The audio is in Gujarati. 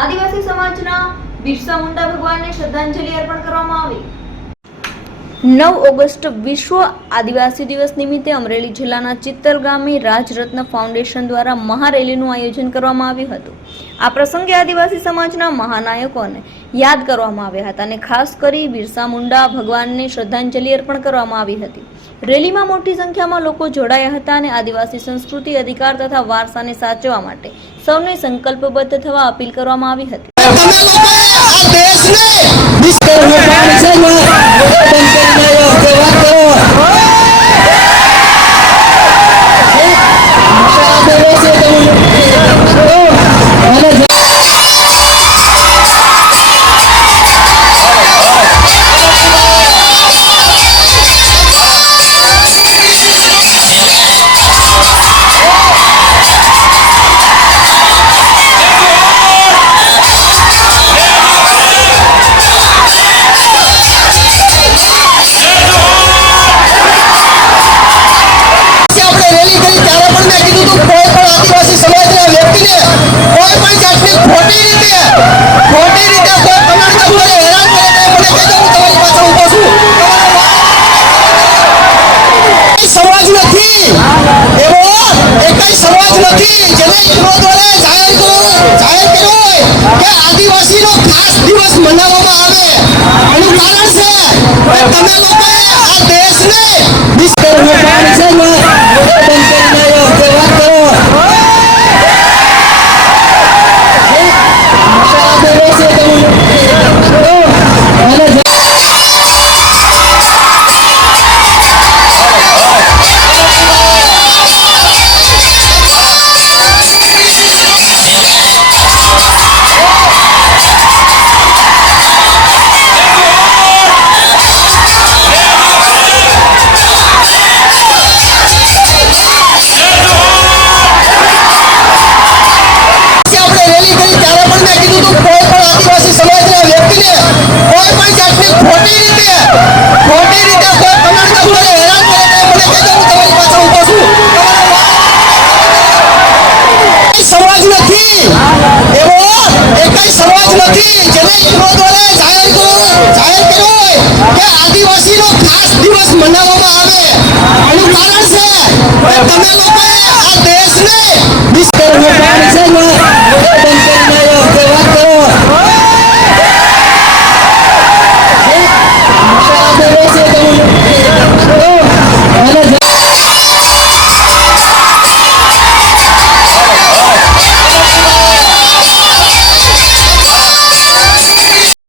આદિવાસી સમાજના બિરસા મુંડા ભગવાનને શ્રદ્ધાંજલિ અર્પણ કરવામાં આવી. નવ ઓગસ્ટ વિશ્વ આદિવાસી દિવસ નિમિત્તે અમરેલી જિલ્લાના ચિત્તલ ગામે રાજરત્ન ફાઉન્ડેશન દ્વારા મહારેલીનું આયોજન કરવામાં આવ્યું હતું. આ પ્રસંગે આદિવાસી સમાજના મહાનાયકોને યાદ કરવામાં આવ્યા હતા અને ખાસ કરી બિરસા મુંડા ભગવાનને શ્રદ્ધાંજલિ અર્પણ કરવામાં આવી હતી. રેલીમાં મોટી સંખ્યામાં લોકો જોડાયા હતા અને આદિવાસી સંસ્કૃતિ અધિકાર તથા વારસાને સાચવવા માટે સૌને સંકલ્પબદ્ધ થવા અપીલ કરવામાં આવી હતી. નથી જેને દ્વારા જાહેર કર્યો હોય કે આદિવાસીનો ખાસ દિવસ મનાવવામાં આવે. એનું કારણ છે તમે લોકોએ આ દેશને ખોટી રીતે સમાજ નથી. એવો એકય સમાજ નથી. જેને ઇસરો દ્વારા જાહેર કે આદિવાસીનો ખાસ દિવસ મનાવવામાં આવે.